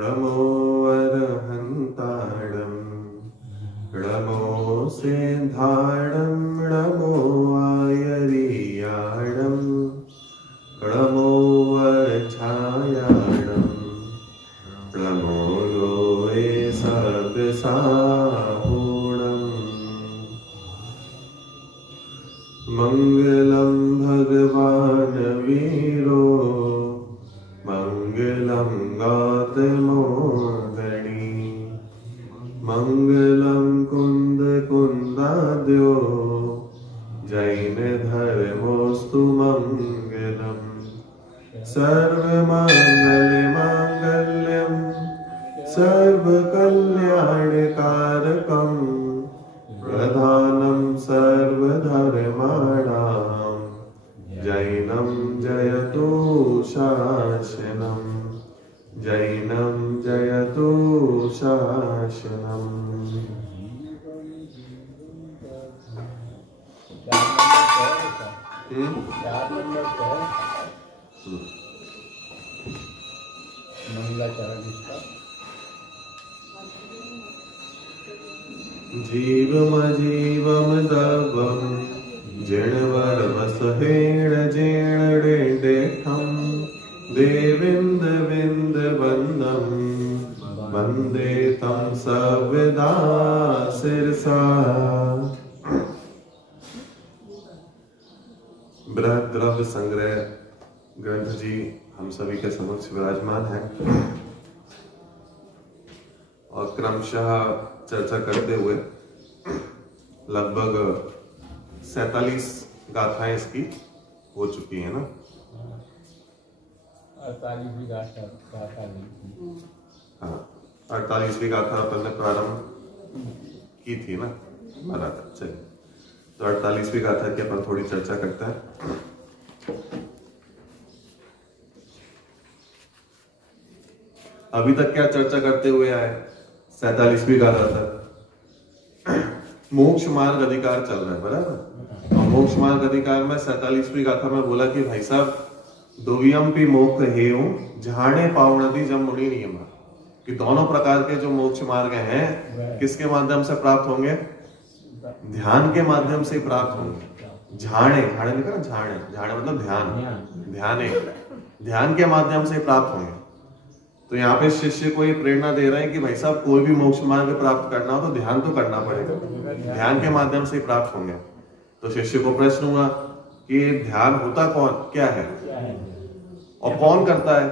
णमो अरहन्ताणं णमो सिद्धाणं णमो आयर्याणं णमो वच्छायाणं णमो लोये सद्साहुणम् मंगलं भगवान् वीरो मंगलं गौतमोदनी मंगलं कुंद कुंदाद्यो जैन धर्मोस्तु मंगलम् सर्वमंगल मांगल्यं सर्वकल्याणकारकं प्रधानं सर्वधर्माणां जैनं जयतु शासनं जैनं जयतु शासनम्। जीवम दवम जिणवरमसहेण जेणडेठं देविंद विंद वंदम वंदे तं सविदा शिरसा। बृहद द्रव्य संग्रह ग्रंथ जी हम सभी के समक्ष विराजमान है और क्रमशः चर्चा करते हुए लगभग 47 गाथाएं इसकी हो चुकी है ना। 48वीं गाथा हाँ, 48वीं गाथा अपन ने प्रारंभ की थी ना महाराज। चलिए तो 48वीं गाथा की अपन थोड़ी चर्चा करते हैं। अभी तक क्या चर्चा करते हुए आए? 47वीं गाथा तक मोक्ष मार्ग अधिकार चल रहा है, बराबर। और मोक्ष मार्ग अधिकार में 47वीं गाथा में बोला कि भाई साहब द्वियम्पि मोक्ष हेयु जहाने पावनति जम मुनि नियम, कि दोनों प्रकार के जो मोक्ष मार्ग हैं किसके माध्यम से प्राप्त होंगे? ध्यान के माध्यम से प्राप्त होंगे। झाणे झाणे लिखा ना, झाणे झाणे मतलब ध्यान, ध्यान के माध्यम से प्राप्त होंगे। तो यहाँ पे शिष्य को ये प्रेरणा दे रहे हैं कि भाई साहब कोई भी मोक्ष मार्ग प्राप्त करना हो तो ध्यान तो करना पड़ेगा, ध्यान के माध्यम से प्राप्त होंगे। तो शिष्य को प्रश्न हुआ कि ध्यान होता कौन, क्या है और कौन करता है?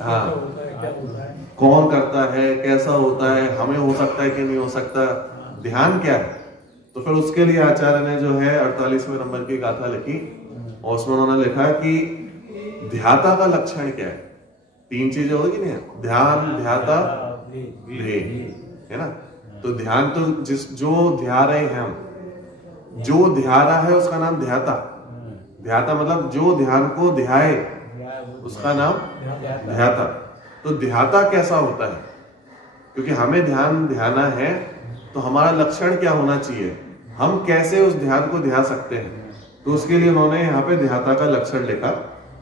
हाँ, कौन करता है, कैसा होता है, हमें हो सकता है कि नहीं हो सकता, ध्यान क्या है? तो फिर उसके लिए आचार्य ने जो है 48वें नंबर की गाथा लिखी और उसमें उन्होंने लिखा कि ध्याता का लक्षण क्या है। 3 चीजें होगी नहीं, ध्यान, ध्याता, ध्येय, है ना। तो ध्यान तो जो ध्या रहे हैं हम, जो ध्या रहा है उसका नाम ध्याता। ध्याता मतलब जो ध्यान को ध्याए उसका नाम ध्याता। तो ध्याता कैसा होता है? क्योंकि हमें ध्यान ध्याना है तो हमारा लक्षण क्या होना चाहिए, हम कैसे उस ध्यान को ध्या सकते हैं। तो उसके लिए उन्होंने यहाँ पे ध्याता का लक्षण लिखा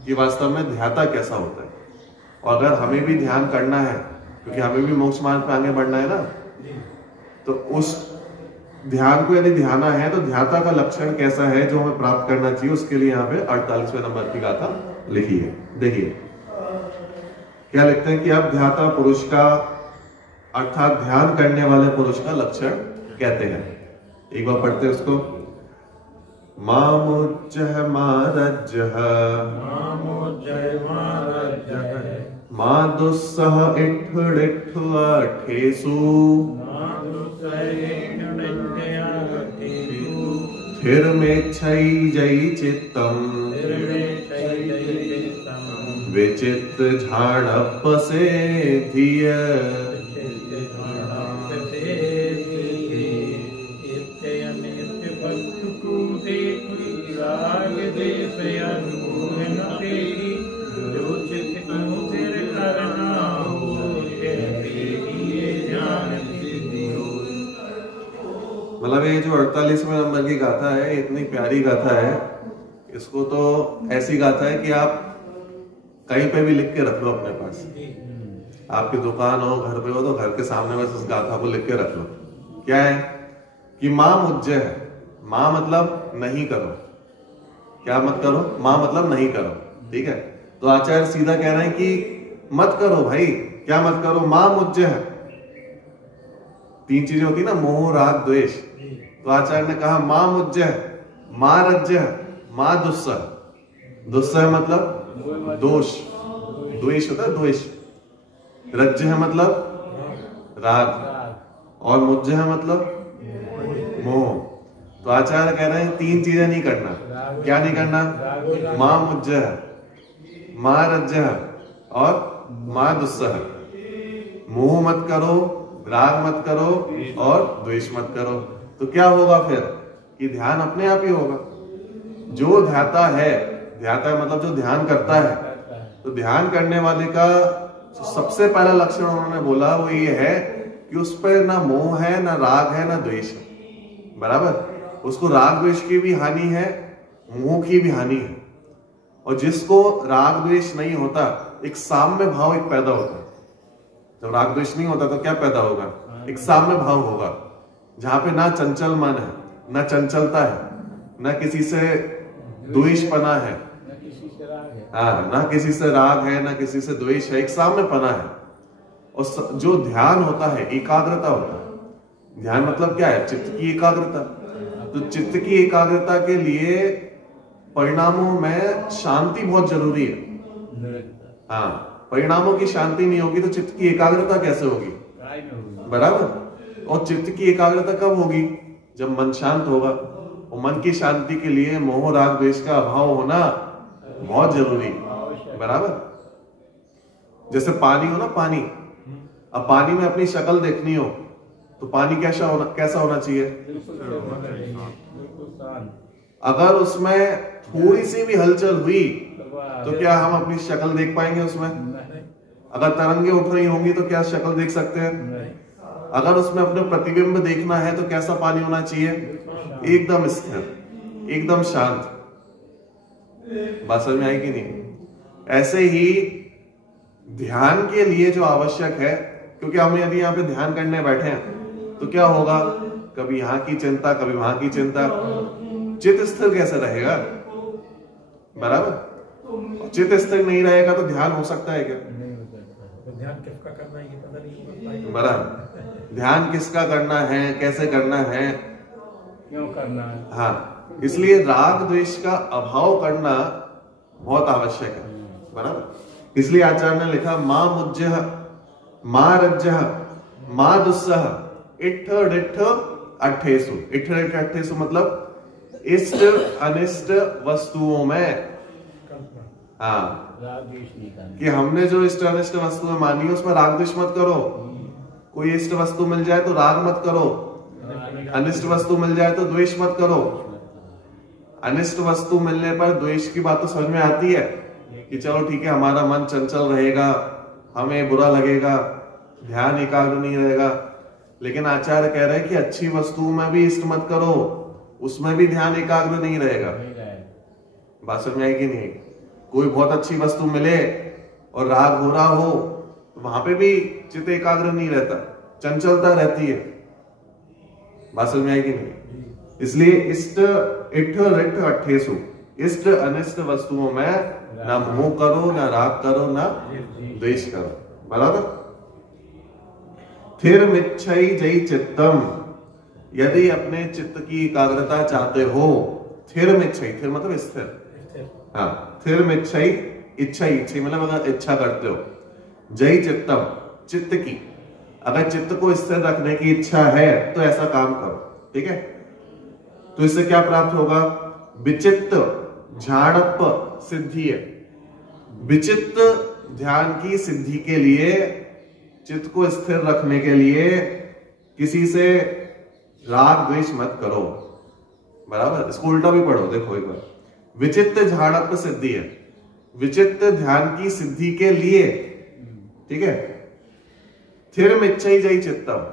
कि वास्तव में ध्याता कैसा होता है। और अगर हमें भी ध्यान करना है, क्योंकि हमें भी मोक्ष मार्ग पे आगे बढ़ना है ना, तो उस ध्यान को यदि ध्याना है तो ध्याता का लक्षण कैसा है जो हमें प्राप्त करना चाहिए, उसके लिए यहाँ पे 48वें नंबर की गाथा लिखी है। देखिए क्या लिखते हैं कि अब ध्याता पुरुष का अर्थात ध्यान करने वाले पुरुष का लक्षण कहते हैं। एक बार पढ़ते हैं उसको। मामुज्जह मारज्जह मादुस्सह इठ्ठिठ्ठ अठेषु स्थिरमेच्छै जयि चित्तम् विचित्त झाणपसे धिय। मतलब ये जो 48वें नंबर की गाथा है, इतनी प्यारी गाथा है, इसको तो ऐसी गाथा है कि आप कहीं पे भी लिख के रख लो अपने पास। आपकी दुकान हो, घर पे हो, तो घर के सामने बस उस गाथा को लिख के रख लो। क्या है कि मां मुज्जय है। मां मतलब नहीं करो। क्या मत करो? मां मतलब नहीं करो। ठीक है, तो आचार्य सीधा कह रहे हैं कि मत करो भाई। क्या मत करो? मां मुज्जय है। 3 चीजें होती ना, मोह, राग, द्वेष। तो आचार्य ने कहा मां मुज्जय है, मां रज्य है, मां दुस्सह। दुस्सह मतलब दोष, द्वेष होता है द्वेष। रज्य है मतलब राग, और मुज्जय है मतलब मोह। तो आचार्य कह रहे हैं 3 चीजें नहीं करना। क्या नहीं करना? मां मुज्जय है, मां रज्य है और मां दुस्सह। मोह मत करो, राग मत करो और द्वेष मत करो। तो क्या होगा फिर कि ध्यान अपने आप ही होगा। जो ध्याता है, ध्याता है मतलब जो ध्यान करता है, तो ध्यान करने वाले का सबसे पहला लक्षण उन्होंने बोला वो ये है कि उस पर ना मोह है, ना राग है, ना द्वेष है। बराबर? उसको राग द्वेष की भी हानि है, मोह की भी हानि है। और जिसको राग द्वेष नहीं होता, एक साम्य भाव एक पैदा होता है। जब राग द्वेष नहीं होता तो क्या पैदा होगा? एक साम्य भाव होगा, जहां पे ना चंचल मन है, ना चंचलता है, ना किसी से द्वेषपना है, हाँ, ना किसी से राग है, ना किसी से द्वेष है, एक साम्यपना है। और जो ध्यान होता है, एकाग्रता होता है। ध्यान मतलब क्या है? चित्त की एकाग्रता। तो चित्त की एकाग्रता के लिए परिणामों में शांति बहुत जरूरी है। हाँ, परिणामों की शांति नहीं होगी तो चित्त की एकाग्रता कैसे होगी? बराबर? और चित्त की एकाग्रता कब होगी? जब मन शांत होगा। और मन की शांति के लिए मोह, राग, द्वेष का अभाव होना बहुत जरूरी है। बराबर? जैसे पानी हो ना, पानी। अब पानी में अपनी शक्ल देखनी हो तो पानी कैसा होना चाहिए? अगर उसमें थोड़ी सी भी हलचल हुई तो क्या हम अपनी शक्ल देख पाएंगे उसमें? अगर तरंगे उठ रही होंगी तो क्या शक्ल देख सकते हैं? अगर उसमें अपने प्रतिबिंब देखना है तो कैसा पानी होना चाहिए? एकदम स्थिर, एकदम शांत। बात समझ में आई कि नहीं? ऐसे ही ध्यान के लिए जो आवश्यक है, क्योंकि हम यदि यहाँ पे ध्यान करने बैठे हैं तो क्या होगा? कभी यहाँ की चिंता, कभी वहां की चिंता। चित्त स्थिर कैसे रहेगा? बराबर? चित्त स्थिर नहीं रहेगा तो ध्यान हो सकता है क्या? ध्यान किसका करना है ये पता नहीं। बराबर? ध्यान किसका करना है, कैसे करना है, क्यों करना है? हाँ, इसलिए राग द्वेष का अभाव करना बहुत आवश्यक है। बराबर? इसलिए आचार्य ने लिखा मां मुज्जय, मां रज्य, मां दुस्सह, इट्ठ डिट्ठ अट्ठेसु। इट्ठ डिट्ठ अट्ठेसु मतलब इष्ट अनिष्ट वस्तुओं में, हाँ, कि हमने जो इष्ट अनिष्ट वस्तुएं मानी उसमें राग द्वेष मत करो। कोई इष्ट वस्तु मिल जाए तो राग मत करो, अनिष्ट वस्तु मिल जाए तो द्वेष मत करो। अनिष्ट वस्तु मिलने पर द्वेष की बात तो समझ में आती है कि चलो ठीक है, हमारा मन चंचल रहेगा, हमें बुरा लगेगा, ध्यान एकाग्र नहीं रहेगा। लेकिन आचार्य कह रहे हैं कि अच्छी वस्तुओं में भी इष्ट मत करो, उसमें भी ध्यान एकाग्र नहीं रहेगा। बात समझ में आई कि नहीं? कोई बहुत अच्छी वस्तु मिले और राग हो रहा हो तो वहां पे भी चित्त एकाग्र नहीं रहता, चंचलता रहती है। बात समझ में आई कि नहीं? इसलिए इष्ट इट्ठ रिट्ठ अट्ठेसु, इष्ट अनिष्ट वस्तुओं में ना मोह करो, ना राग करो, ना द्वेष करो। बराबर? थिर मिच्छई जई चित्तम, यदि अपने चित्त की एकाग्रता चाहते हो, थिर मिच्छई, थिर मतलब स्थिर, हाँ, थिर मिच्छई, इच्छा, इच्छा मतलब अगर इच्छा करते हो, जई चित्तम, चित्त की, अगर चित्त को स्थिर रखने की इच्छा है तो ऐसा काम करो। ठीक है? तो इससे क्या प्राप्त होगा? विचित्त झाड़प सिद्धि है। विचित्त ध्यान की सिद्धि के लिए, चित्त को स्थिर रखने के लिए किसी से राग द्वेष मत करो। बराबर? इसको उल्टा भी पढ़ो, देखो एक बार। विचित्त झाड़प सिद्धि है, विचित्त ध्यान की सिद्धि के लिए। ठीक है? थिर मिच्छई जई चित्तम,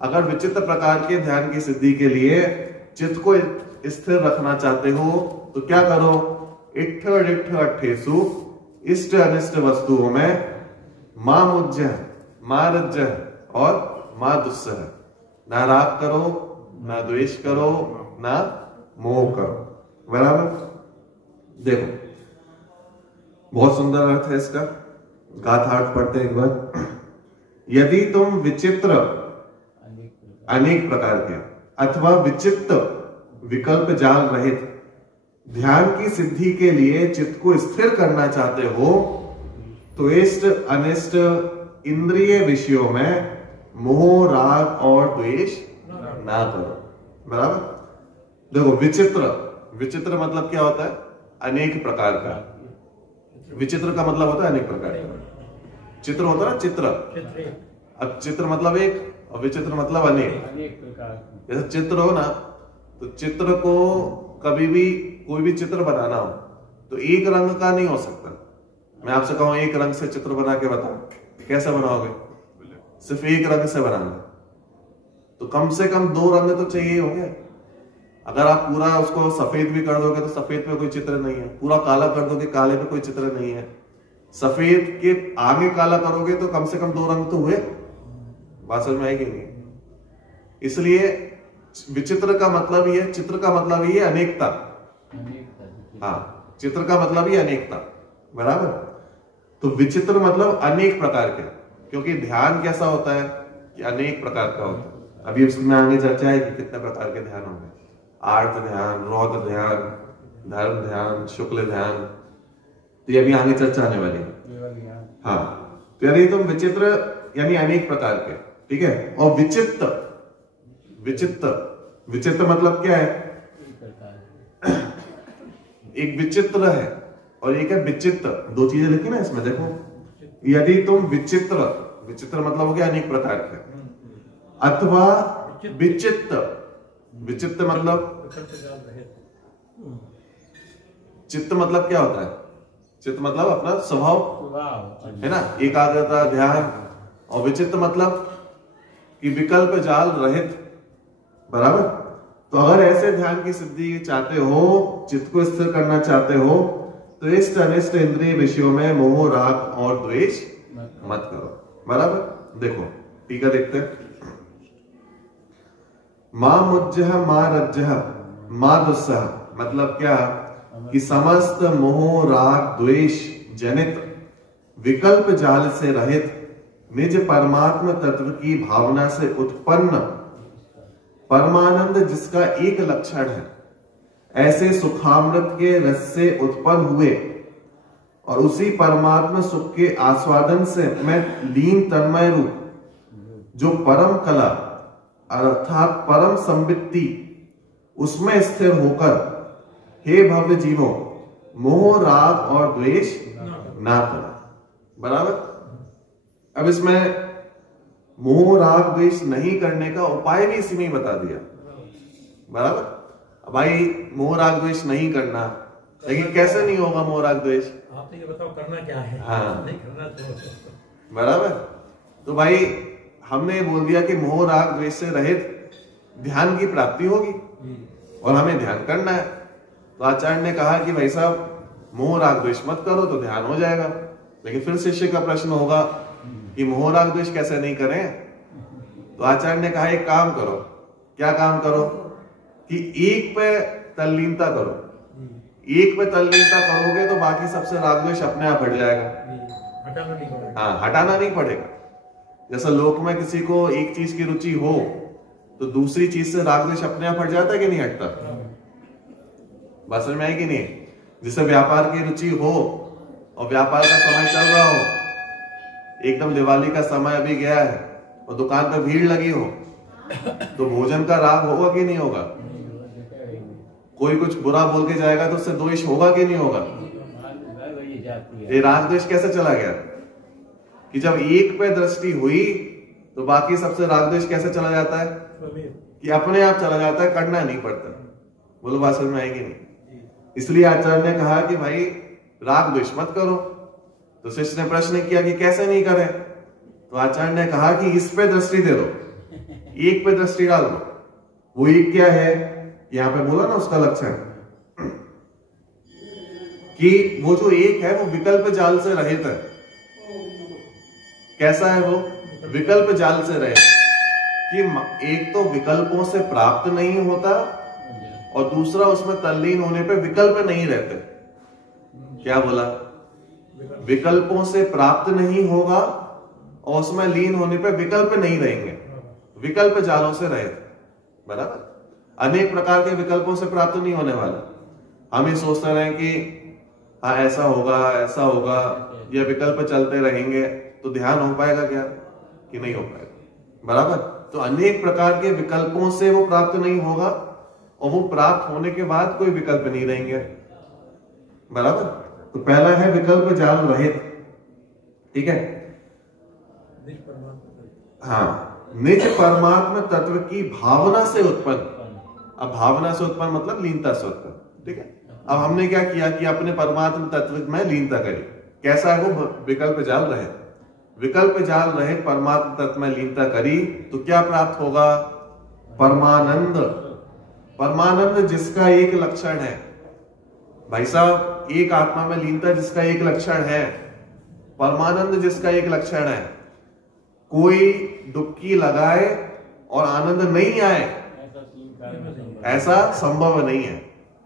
अगर विचित्र प्रकार के ध्यान की सिद्धि के लिए चित्त को स्थिर रखना चाहते हो तो क्या करो? इट्ठ डिट्ठ अट्ठेसु, इष्ट अनिष्ट वस्तुओं में मां मुज्जह, मां रज्जह और मां दुस्सह। ना राग करो, ना द्वेष करो, ना मोह करो। बराबर? देखो बहुत सुंदर अर्थ है इसका, गाथार्थ पढ़ते हैं एक बार। यदि तुम विचित्र अनेक प्रकार के अथवा विचित्त विकल्प जाल रहित ध्यान की सिद्धि के लिए चित्त को स्थिर करना चाहते हो तो इष्ट अनिष्ट इंद्रिय विषयों में मोह राग और द्वेष ना करो। बराबर? देखो विचित्र, विचित्र मतलब क्या होता है? अनेक प्रकार का। विचित्र का मतलब होता है अनेक प्रकार का। चित्र होता है ना, चित्र। अब चित्र मतलब एक और विचित्र मतलब अनेक प्रकार। जैसे चित्र हो ना, तो चित्र को कभी भी कोई भी चित्र बनाना हो तो एक रंग का नहीं हो सकता। मैं आपसे कहूं एक रंग से चित्र बना के बताओ, कैसे बनाओगे? सिर्फ एक रंग से बनाना, तो कम से कम दो रंग तो चाहिए होंगे। अगर आप पूरा उसको सफेद भी कर दोगे तो सफेद पे कोई चित्र नहीं है, पूरा काला कर दोगे काले पे कोई चित्र नहीं है, सफेद के आगे काला करोगे तो कम से कम दो रंग तो हुए। बात समझ में आएगी नहीं? इसलिए विचित्र का मतलब ही है, चित्र का मतलब ही है अनेकता। हाँ, चित्र का मतलब ही अनेकता। बराबर? तो विचित्र मतलब अनेक प्रकार के, क्योंकि ध्यान कैसा होता है कि अनेक प्रकार का होता है। अभी उसमें आगे चर्चा है कि कितने प्रकार के ध्यान होंगे। आर्त ध्यान, रौद्र ध्यान, धर्म ध्यान, शुक्ल ध्यान, तो ये अभी आगे चर्चा आने वाली है। हाँ, तो यदि तुम विचित्र यानी अनेक प्रकार के, ठीक है। और विचित्त, विचित्त, विचित्र मतलब क्या है? एक विचित्र है और एक है विचित्त, दो चीजें लिखी ना इसमें, देखो। यदि तुम विचित्र, विचित्र मतलब हो गया अनेक प्रकार के, अथवा विचित्त, विचित्त मतलब चित्त मतलब क्या होता है? चित्त मतलब अपना स्वभाव है ना, एकाग्रता, ध्यान। और विचित्त मतलब कि विकल्प जाल रहित। बराबर? तो अगर ऐसे ध्यान की सिद्धि चाहते हो, चित्त को स्थिर करना चाहते हो, तो इष्ट अनिष्ट इंद्रिय विषयों में मोह राग और द्वेष मत करो। बराबर? देखो टीका देखते हैं। मां मुज्जह, मां रज्जह, मां दुस्सह मतलब क्या? कि समस्त मोह राग द्वेष जनित विकल्प जाल से रहित निज परमात्म तत्व की भावना से उत्पन्न परमानंद जिसका एक लक्षण है, ऐसे सुखामृत के रस से उत्पन्न हुए और उसी परमात्मा सुख के आस्वादन से में लीन तन्मय रूप जो परम कला अर्थात परम संवित्ति, उसमें स्थिर होकर हे भव्य जीवों मोह राग और द्वेष ना करो। बराबर? अब इसमें मोह राग द्वेष नहीं करने का उपाय भी इसी में बता दिया। बराबर? भाई मोह राग द्वेष नहीं करना, लेकिन कैसे नहीं होगा मोह राग द्वेष? आप तो ये बताओ करना क्या है। हाँ, नहीं करना तो। बराबर? तो भाई हमने बोल दिया कि मोह राग द्वेष से रहित ध्यान की प्राप्ति होगी और हमें ध्यान करना है। तो आचार्य ने कहा कि भाई साहब मोह राग द्वेष मत करो तो ध्यान हो जाएगा। लेकिन फिर शिष्य का प्रश्न होगा कि मोह राग द्वेष कैसे नहीं करें? तो आचार्य ने कहा एक काम करो। क्या काम करो? कि एक पे तल्लीनता करो। एक पे तल्लीनता करोगे तो बाकी सबसे राग द्वेष अपने आप हट जाएगा। हटाना नहीं पड़ेगा। हाँ, हटाना नहीं पड़ेगा। जैसा लोक में किसी को एक चीज की रुचि हो तो दूसरी चीज से राग द्वेष अपने आप हट जाता है कि नहीं हटता? बात समझ में आई कि नहीं? जिसे व्यापार की रुचि हो और व्यापार का समय चल रहा हो, एकदम दिवाली का समय अभी गया है और दुकान पर भीड़ लगी हो, तो भोजन का राग होगा कि नहीं होगा? कोई कुछ बुरा बोल के जाएगा तो उससे द्वेष होगा कि नहीं होगा? ये राग द्वेष कैसे चला गया? कि जब एक पे दृष्टि हुई तो बाकी सबसे राग द्वेष कैसे चला जाता है? कि अपने आप चला जाता है, करना नहीं पड़ता। बोलो बात समझ में आएगी नहीं? इसलिए आचार्य ने कहा कि भाई राग द्वेष मत करो। तो शिष्य ने प्रश्न किया कि कैसे नहीं करें? तो आचार्य ने कहा कि इस पे दृष्टि दे दो, एक पे दृष्टि डाल दो। वो एक क्या है? यहां पे बोला ना उसका लक्षण, कि वो जो एक है वो विकल्प जाल से रहित है। कैसा है वो? विकल्प जाल से रहित, कि एक तो विकल्पों से प्राप्त नहीं होता और दूसरा उसमें तल्लीन होने पे विकल्प नहीं रहते। क्या बोला? विकल्पों से प्राप्त नहीं होगा और उसमें लीन होने पे विकल्प नहीं रहेंगे, विकल्प जालों से रहित। बराबर? अनेक प्रकार के विकल्पों से प्राप्त नहीं होने वाला। हम ये सोचते रहे कि हाँ ऐसा होगा, ये विकल्प चलते रहेंगे, तो ध्यान हो पाएगा क्या? कि नहीं हो पाएगा। बराबर? तो अनेक प्रकार के विकल्पों से वो प्राप्त नहीं होगा और वो प्राप्त होने के बाद कोई विकल्प नहीं रहेंगे। बराबर? तो पहला है विकल्प जाल रहित। ठीक है? हाँ, निज परमात्मा तत्व की भावना से उत्पन्न। अब भावना से उत्पन्न मतलब लीनता से उत्पन्न। ठीक है? अब हमने क्या किया कि अपने परमात्मा तत्व में लीनता करी। कैसा है वो? विकल्प जाल रहित। विकल्प जाल रहित परमात्मा तत्व में लीनता करी तो क्या प्राप्त होगा? परमानंद। परमानंद जिसका एक लक्षण है। भाई साहब, एक आत्मा में लीनता जिसका एक लक्षण है, परमानंद जिसका एक लक्षण है, कोई डुबकी लगाए और आनंद नहीं आए, ऐसा संभव नहीं है।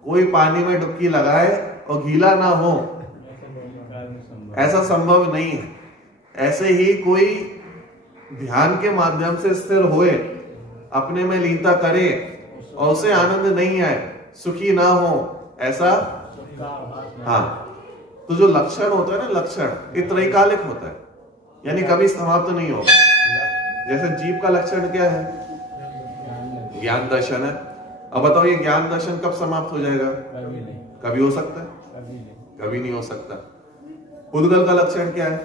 कोई पानी में डुबकी लगाए और गीला ना हो, ऐसा संभव नहीं है। ऐसे ही कोई ध्यान के माध्यम से स्थिर होए, अपने में लीनता करे और उसे आनंद नहीं आए, सुखी ना हो, ऐसा हाँ। तो जो लक्षण होता है ना, लक्षण ये त्रैकालिक होता है, यानी कभी समाप्त नहीं होगा। जैसे जीव का लक्षण क्या है? ज्ञान दर्शन है। अब बताओ ये ज्ञान दर्शन कब समाप्त हो जाएगा? कभी हो सकता है, कभी नहीं हो सकता। पुद्गल का लक्षण क्या है?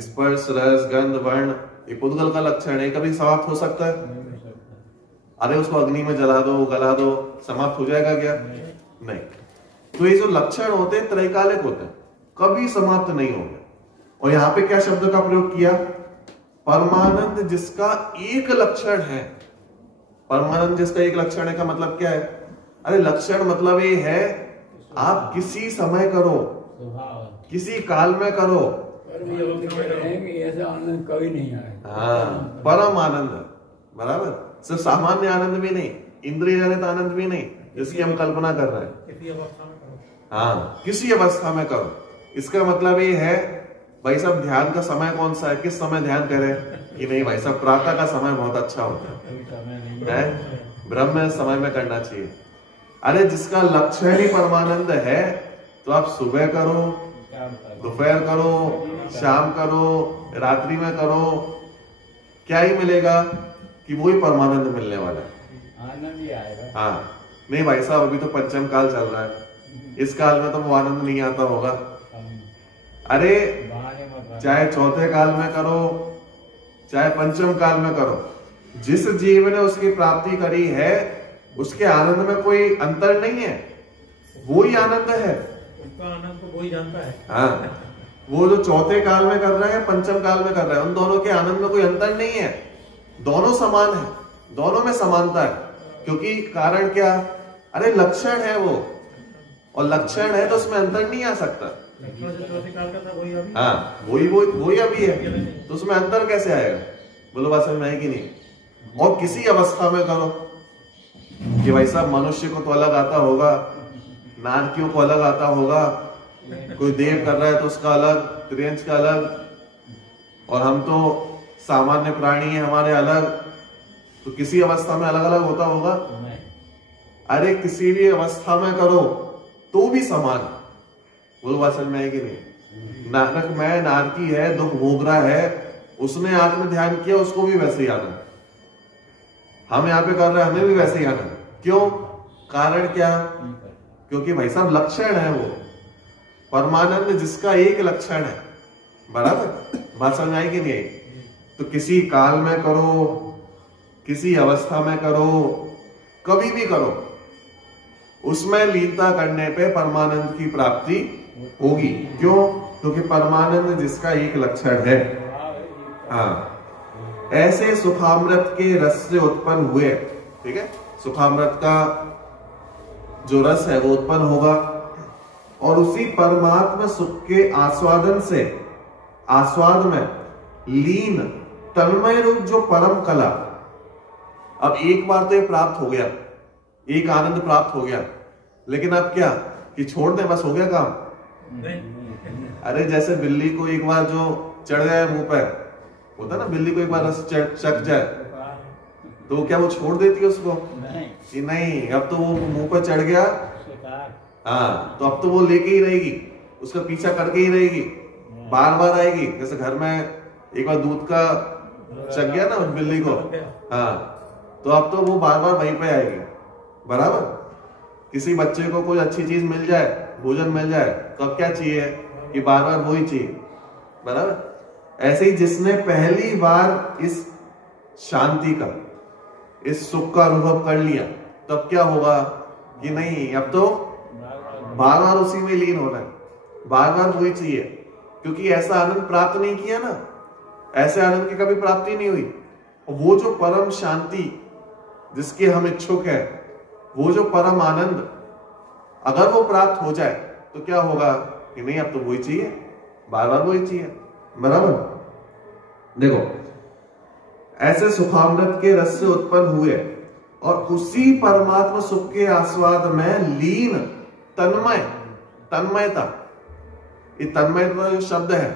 स्पर्श, रस, गंध, वर्ण, ये पुद्गल का लक्षण है, कभी समाप्त हो सकता है? अरे उसको अग्नि में जला दो, गला दो, समाप्त हो जाएगा क्या? नहीं। तो ये जो लक्षण होते हैं त्रैकालिक होते हैं, कभी समाप्त नहीं होंगे। और यहां पे क्या शब्द का प्रयोग किया? परमानंद जिसका एक लक्षण है। परमानंद जिसका एक लक्षण है का मतलब क्या है? अरे लक्षण मतलब ये है, आप किसी समय करो, किसी काल में करो, ऐसा आनंद कभी नहीं आए। हाँ, परम आनंद। बराबर? सिर्फ सामान्य आनंद भी नहीं, इंद्रिय जनित आनंद भी नहीं, जिसकी हम कल्पना कर रहे हैं। किसी अवस्था में करो। हाँ, किसी अवस्था में करो। इसका मतलब ये है भाई साहब, ध्यान का समय कौन सा है? किस समय ध्यान करें? कि नहीं भाई साहब, प्रातः का समय बहुत अच्छा होता है, ब्रह्म समय में करना चाहिए। अरे जिसका लक्षण ही परमानंद है, तो आप सुबह करो, दोपहर करो, शाम करो, रात्रि में करो, क्या ही मिलेगा? कि वही परमानंद मिलने वाला है, आनंद ही आएगा। हाँ। नहीं भाई साहब, अभी तो पंचम काल चल रहा है, इस काल में तो वो आनंद नहीं आता होगा। अरे चाहे चौथे काल में करो, चाहे पंचम काल में करो, जिस जीव ने उसकी प्राप्ति करी है, उसके आनंद में कोई अंतर नहीं है, वो ही आनंद है। उसका आनंद तो वही जानता है। हाँ, वो जो चौथे काल में कर रहा है, पंचम काल में कर रहा है, उन दोनों के आनंद में कोई अंतर नहीं है, दोनों समान है, दोनों में समानता है। क्योंकि कारण क्या? अरे लक्षण है वो, और लक्षण है तो उसमें अंतर नहीं आ सकता। चौथे काल का था वही अभी। हाँ, वही अभी है, तो उसमें अंतर कैसे आएगा? बोलो बात समझ में आएगी नहीं? और किसी अवस्था में करो कि भाई साहब, मनुष्य को तो अलग आता होगा, नारकियों को अलग आता होगा, कोई देव कर रहा है तो उसका अलग, त्रियंश का अलग, और हम तो सामान्य प्राणी है, हमारे अलग, तो किसी अवस्था में अलग अलग होता होगा? अरे किसी भी अवस्था में करो तो भी समान। बोलो बात समझ में आएगी नहीं? नानक में नारकी है, दुख भोग रहा है, उसने आत्म ध्यान किया, उसको भी वैसे ही आनंद। हम यहाँ पे कर रहे हैं, हमें भी वैसे ही आनंद। क्यों? कारण क्या? क्योंकि भाई साहब लक्षण है वो, परमानंद जिसका एक लक्षण है। बराबर? बात समझ आई कि नहीं आई? तो किसी काल में करो, किसी अवस्था में करो, कभी भी करो, उसमें लीनता करने पे परमानंद की प्राप्ति होगी। क्यों? क्योंकि परमानंद जिसका एक लक्षण है। हाँ, ऐसे सुखामृत के रस से उत्पन्न हुए, ठीक है, सुखामृत का जो रस है वो उत्पन्न होगा, और उसी परमात्मा सुख के आस्वादन से आस्वाद में लीन तन्मय रूप जो परम कला। अब एक बार तो ये प्राप्त हो गया, एक आनंद प्राप्त हो गया, लेकिन अब क्या कि छोड़ दे बस हो गया काम? अरे जैसे बिल्ली को एक बार जो चढ़ जाए मुंह पे, होता ना बिल्ली को एक बार रस चख जाए तो क्या वो छोड़ देती है उसको? कि नहीं, अब तो वो मुंह पर चढ़ गया, हाँ, तो अब तो वो लेके ही रहेगी, उसका पीछा करके ही रहेगी, बार बार आएगी। जैसे घर में एक बार दूध का चख गया ना उस बिल्ली को, हाँ, तो अब तो वो बार बार वहीं पे आएगी। बराबर, किसी बच्चे को कोई अच्छी चीज मिल जाए, भोजन मिल जाए, तो अब क्या चाहिए कि बार बार वही चाहिए। बराबर, ऐसे ही जिसने पहली बार इस शांति का, इस सुख का अनुभव कर लिया, तो अब क्या होगा कि नहीं, अब तो बार बार उसी में लीन होना है, बार बार वही चाहिए, क्योंकि ऐसा आनंद प्राप्त नहीं किया ना, ऐसे आनंद की कभी प्राप्ति नहीं हुई। वो जो परम शांति जिसके हम इच्छुक है, वो जो परम आनंद अगर वो प्राप्त हो जाए तो क्या होगा कि नहीं, अब तो वही चाहिए, बार बार वही चाहिए। बराबर, देखो ऐसे सुखामृत के रस से उत्पन्न हुए और उसी परमात्मा सुख के आस्वाद में लीन तन्मय, तन्मयता, ये तन्मयता जो शब्द है,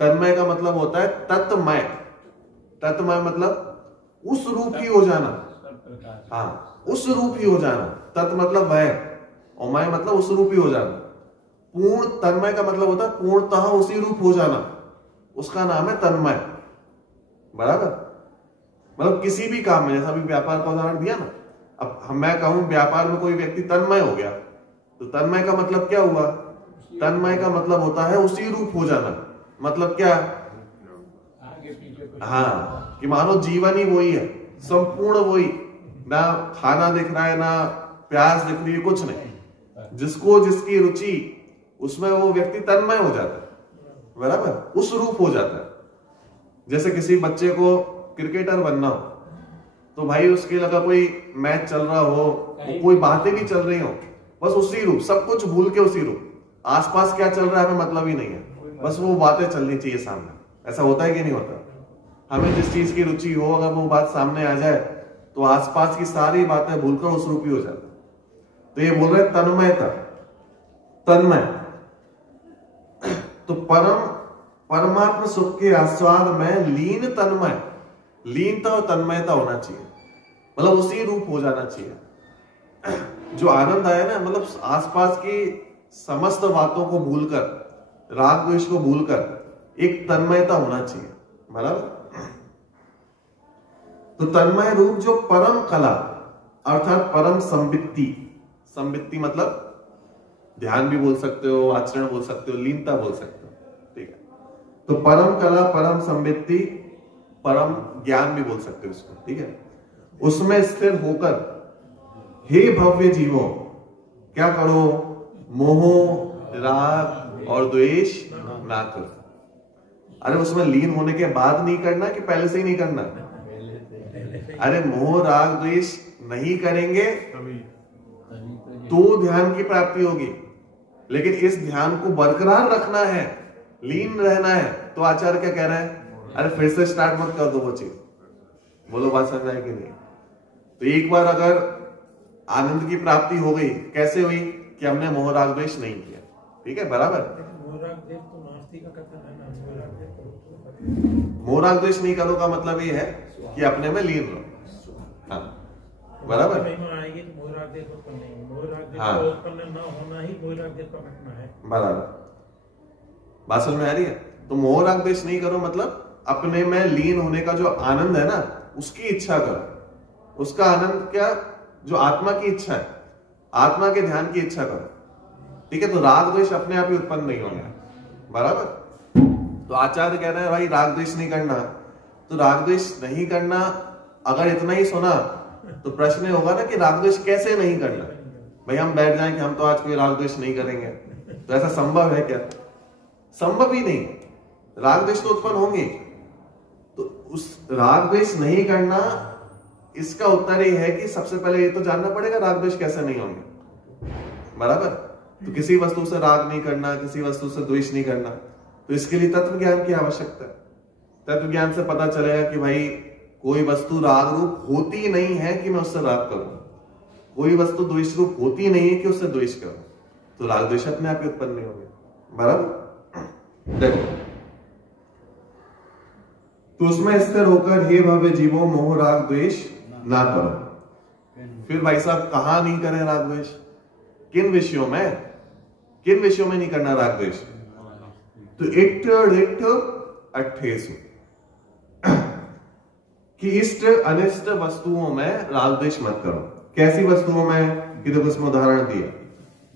तन्मय का मतलब होता है तत्मय। तत्मय मतलब उस रूप ही हो जाना, हाँ, उस रूप ही हो जाना। तत् मतलब वह, और मय मतलब उस रूप ही हो जाना। पूर्ण, तन्मय का मतलब होता है पूर्णतः उसी रूप हो जाना, उसका नाम है तन्मय। बराबर, मतलब किसी भी काम में, जैसा अभी व्यापार का उदाहरण दिया ना, अब मैं कहूं व्यापार में कोई व्यक्ति तन्मय हो गया, तो तन्मय का मतलब क्या हुआ? तन्मय का मतलब होता है उसी रूप हो जाना। मतलब क्या? हाँ, कि मानो जीवन ही वही है, संपूर्ण वही, ना खाना दिख रहा है, ना प्यास दिख रही है, कुछ नहीं। जिसको जिसकी रुचि, उसमें वो व्यक्ति तन्मय हो जाता है। बराबर, उस रूप हो जाता है। जैसे किसी बच्चे को क्रिकेटर बनना हो, तो भाई उसके लगा कोई मैच चल रहा हो, कोई बातें भी चल रही हो, बस उसी रूप, सब कुछ भूल के उसी रूप, आसपास क्या चल रहा है हमें मतलब ही नहीं है, बस वो बातें चलनी चाहिए सामने। ऐसा होता है कि नहीं होता? हमें जिस चीज की रुचि हो, अगर वो बात सामने आ जाए तो आसपास की सारी बातें भूलकर उस रूप ही हो जाता है। तो ये बोल रहे तन्मयता, तन्मय। तो परमात्मा सुख के आस्वाद में लीन तन्मय, लीनता और तन्मयता होना चाहिए, मतलब उसी रूप हो जाना चाहिए। जो आनंद आया ना, मतलब आसपास की समस्त बातों को भूलकर, राग द्वेष को भूलकर एक तन्मयता होना चाहिए। बराबर, तो तन्मय रूप जो परम कला अर्थात परम संबित्ति, संबित्ति मतलब ध्यान भी बोल सकते हो, आचरण बोल सकते हो, लीनता बोल सकते हो, ठीक है। तो परम कला, परम संबित्ति, परम ज्ञान भी बोल सकते हो इसको, ठीक है। उसमें स्थिर होकर हे भव्य जीवों क्या करो? मोह, राग और द्वेष ना करो। अरे उसमें लीन होने के बाद नहीं करना कि पहले से ही नहीं करना? अरे मोह, राग, द्वेष नहीं करेंगे तो ध्यान की प्राप्ति होगी, लेकिन इस ध्यान को बरकरार रखना है, लीन रहना है। तो आचार्य क्या कह रहे हैं? अरे फिर से स्टार्ट मत कर दो वो चीज। बोलो बात समझ आएगी नहीं? तो एक बार अगर आनंद की प्राप्ति हो गई, कैसे हुई? कि हमने मोह, राग, द्वेष नहीं किया, ठीक है। बराबर, मोह, राग, द्वेष नहीं करो का मतलब ये है कि अपने में लीन रहो। हाँ, बराबर, हाँ, बराबर, बात समझ में आ रही है? तो मोह, राग, द्वेष नहीं करो मतलब अपने में लीन होने का जो आनंद है ना, उसकी इच्छा करो। उसका आनंद क्या? जो आत्मा की इच्छा है, आत्मा के ध्यान की इच्छा करो, ठीक है। तो राग द्वेष अपने आप ही उत्पन्न नहीं होंगे। बराबर, तो आचार्य कह रहे हैं भाई राग द्वेष नहीं करना। तो राग द्वेष नहीं करना, अगर इतना ही सुना तो प्रश्न होगा ना कि राग द्वेष कैसे नहीं करना। भाई हम बैठ जाएं कि हम तो आज कोई राग द्वेष नहीं करेंगे, तो ऐसा संभव है क्या? संभव ही नहीं। राग द्वेष तो उत्पन्न होंगे। तो उस राग द्वेष नहीं करना, इसका उत्तर ये है कि सबसे पहले ये तो जानना पड़ेगा राग द्वेष कैसे नहीं होंगे। बराबर, तो किसी वस्तु से राग नहीं करना, किसी वस्तु से द्वेष नहीं करना। तो इसके लिए तत्व ज्ञान की आवश्यकता है। तत्व ज्ञान से पता चलेगा कि भाई कोई वस्तु राग रूप होती नहीं है कि मैं उससे राग करूं, कोई वस्तु द्वेष रूप होती नहीं है कि उससे द्वेष करूं, तो राग द्वेष अपने आप ही उत्पन्न नहीं होंगे। बराबर। देखो, तो उसमें स्थिर होकर हे भव्य जीवो मोह राग द्वेष ना करो। फिर भाई साहब कहां नहीं करें राग द्वेष, किन विषयों में, किन विषयों में नहीं करना राग द्वेष? तो इट्ठ रिट्ठ अट्ठेसु कि इष्ट अनिष्ट वस्तुओं में राग द्वेष मत करो। कैसी वस्तुओं में? कि देखो इसमें उदाहरण दिया,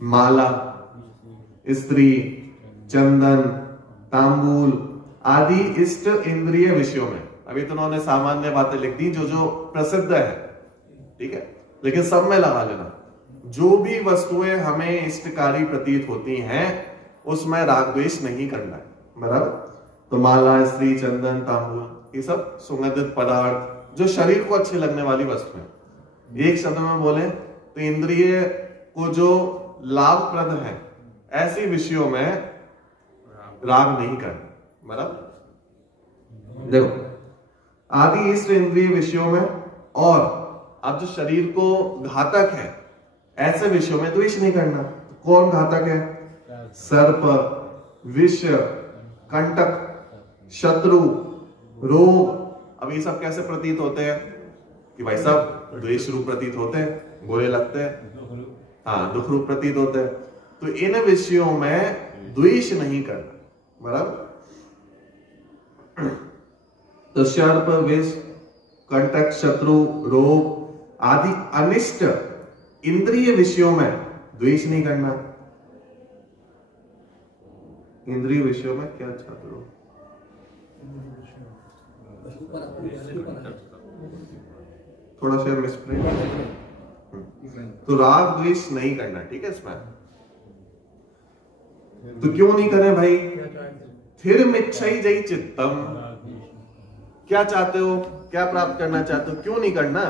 माला, स्त्री, चंदन, तांबूल आदि इष्ट इंद्रिय विषयों में। अभी तो उन्होंने सामान्य बातें लिख दी जो जो प्रसिद्ध है, ठीक है, लेकिन सब में लगा लेना। जो भी वस्तुएं हमें इष्टकारी प्रतीत होती हैं उसमें राग द्वेष नहीं करना है। बराबर। तो माला, स्त्री, चंदन, तांबूल ये सब सुगंधित पदार्थ जो शरीर को अच्छी लगने वाली वस्तु है। एक शब्द में बोले तो इंद्रिय को जो लाभप्रद है ऐसे विषयों में राग नहीं करना। बराबर। देखो आदि इष्ट इंद्रिय विषयों में, और अब जो शरीर को घातक है ऐसे विषयों में द्वेष नहीं करना। कौन घातक है? सर्प, विष, कंटक, शत्रु, रोग। अब ये सब कैसे प्रतीत होते हैं? कि भाई साहब द्वेष रूप प्रतीत होते हैं, बुरे लगते हैं, हाँ दुख रूप प्रतीत होते हैं। तो इन विषयों में द्वेष नहीं करना। बराबर। तो सर्प, विष, कंटक, शत्रु, रोग आदि अनिष्ट इंद्रिय विषयों में द्वेष नहीं करना। इंद्रिय विषयों में क्या छात्र हो? थोड़ा सा मिसप्रिंट। तो राग द्वेष नहीं करना, ठीक है। इसमें तो क्यों नहीं करें भाई? फिर मिच्छई जई चित्तम, क्या चाहते हो, क्या प्राप्त करना चाहते हो, क्यों नहीं करना?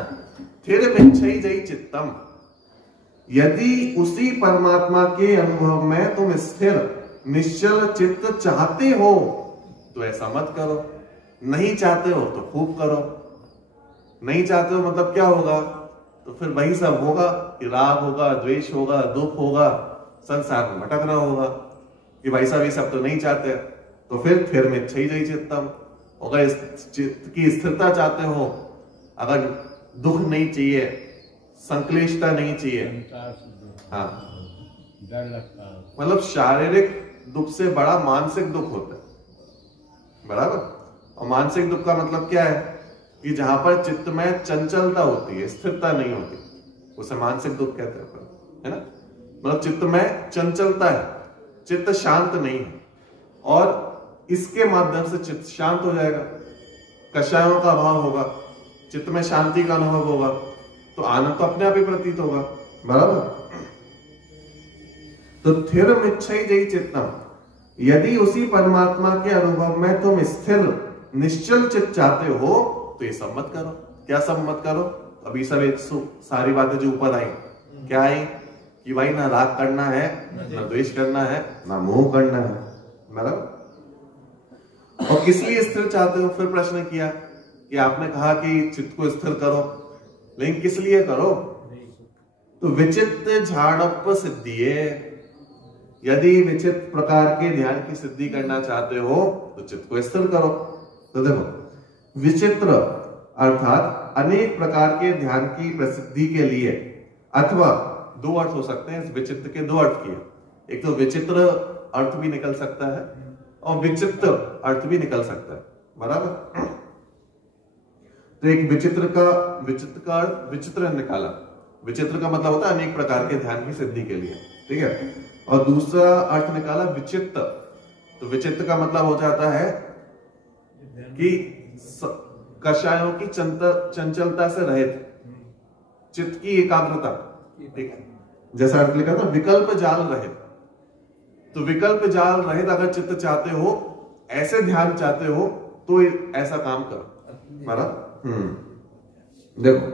फिर मिच्छई जई चित्तम, यदि उसी परमात्मा के अनुभव में तुम स्थिर निश्चल चित्त चाहते हो तो ऐसा मत करो, नहीं चाहते हो तो खूब करो। नहीं चाहते हो मतलब क्या होगा? तो फिर वही सब होगा कि राग होगा, द्वेष होगा, दुख होगा, संसार में भटकना होगा। कि भाई साहब ये सब तो नहीं चाहते, तो फिर मिच्छई जई चित्तम। अगर चित्त की स्थिरता चाहते हो, अगर दुख नहीं चाहिए, संक्लिष्टता नहीं चाहिए, हाँ डर लगता है, मतलब शारीरिक दुख से बड़ा मानसिक दुख होता है। बराबर। और मानसिक दुख का मतलब क्या है? कि जहां पर चित्त में चंचलता होती है, स्थिरता नहीं होती, उसे मानसिक दुख कहते हैं, है ना। मतलब चित्त में चंचलता है, चित्त शांत नहीं है, और इसके माध्यम से चित्त शांत हो जाएगा, कषायों का अभाव होगा, चित्त में शांति का अनुभव होगा, तो आनंद तो अपने आप ही प्रतीत होगा। बराबर। तो थिर मिच्छई जई चित्तम, यदि उसी परमात्मा के अनुभव में तुम स्थिर निश्चल चित्त चाहते हो तो ये सब मत करो। क्या सब मत करो? अभी सब सारी बातें जो ऊपर आई, क्या आई? कि भाई ना राग करना है, ना द्वेष करना है, ना मोह करना है। बराबर। और किस लिए स्थिर चाहते हो? फिर प्रश्न किया कि आपने कहा कि चित्त को स्थिर करो, लेकिन किस लिए करो? तो विचित्र झाड़प सिद्धिये, यदि विचित्र प्रकार के ध्यान की सिद्धि करना चाहते हो तो चित्त को स्थिर करो। तो देखो विचित्र अर्थात अनेक प्रकार के ध्यान की प्रसिद्धि के लिए, अथवा दो अर्थ हो सकते हैं इस विचित्र के, दो अर्थ किए। एक तो विचित्र अर्थ भी निकल सकता है और विचित्र अर्थ भी निकल सकता है। बराबर। तो एक विचित्र का अर्थ विचित्र निकाला, विचित्र का मतलब होता है अनेक प्रकार के ध्यान की सिद्धि के लिए, ठीक है। और दूसरा अर्थ निकाला विचित्र, तो विचित्र का मतलब हो जाता है कि कषायों की चंचलता से रहित, चित्त की एकाग्रता, ठीक है। जैसा अर्थ लिखा था विकल्प जाल रहित, तो विकल्प जाल रहित अगर चित्त चाहते हो, ऐसे ध्यान चाहते हो तो ऐसा काम करो। बराबर। देखो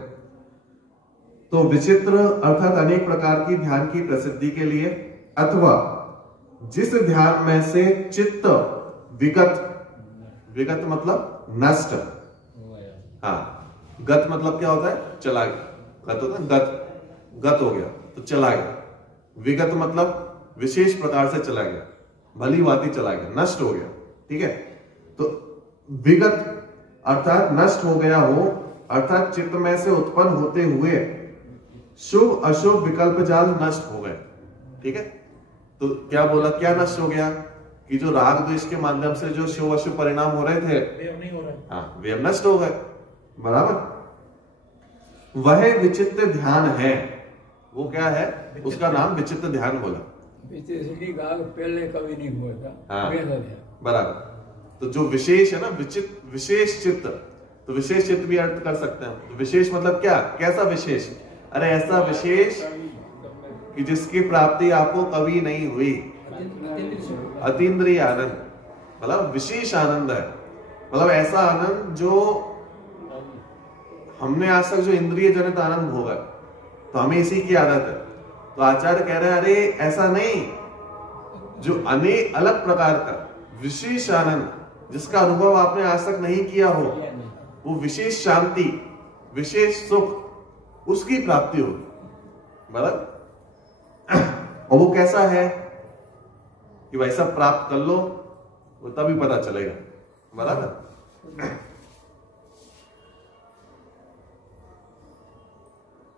तो विचित्र अर्थात अनेक प्रकार की ध्यान की प्रसिद्धि के लिए, अथवा जिस ध्यान में से चित्त विगत, विगत मतलब नष्ट। हाँ, गत मतलब क्या होता है? चला गया। गत होता है गत, गत हो गया तो चला गया। विगत मतलब विशेष प्रकार से चला गया, भली भांति चला गया, नष्ट हो गया। ठीक है, तो विगत अर्थात नष्ट हो गया हो, अर्थात चित्त में से उत्पन्न होते हुए शुभ अशुभ विकल्प जाल नष्ट हो गए। ठीक है, तो क्या बोला, क्या नष्ट हो गया? कि जो राग द्वेष के माध्यम से जो शुभ अशुभ परिणाम हो रहे थे, वे अब नहीं हो रहे। हाँ, वे अब नष्ट हो गए। बराबर। वह विचित्र ध्यान है, वो क्या है? उसका नाम विचित्र ध्यान बोला। इसलिए पहले कभी नहीं हुआ था। हाँ, वैसा ध्यान। बराबर। तो जो विशेष है ना, विशेष चित्त, तो विशेष चित्त भी अर्थ कर सकते हैं। तो विशेष मतलब क्या? कैसा विशेष? अरे ऐसा विशेष कि जिसकी प्राप्ति आपको कभी नहीं हुई। अतीन्द्रिय आनंद, मतलब विशेष आनंद है, मतलब ऐसा आनंद जो हमने आज तक जो इंद्रिय जनित आनंद भोगा, तो हमें इसी की आदत है। तो आचार्य कह रहे हैं अरे ऐसा नहीं, जो अनेक अलग प्रकार का विशेष आनंद जिसका अनुभव आपने आज तक नहीं किया हो, वो विशेष शांति, विशेष सुख, उसकी प्राप्ति होगी। बराबर। और वो कैसा है कि वैसा प्राप्त कर लो, वो तभी पता चलेगा। बराबर।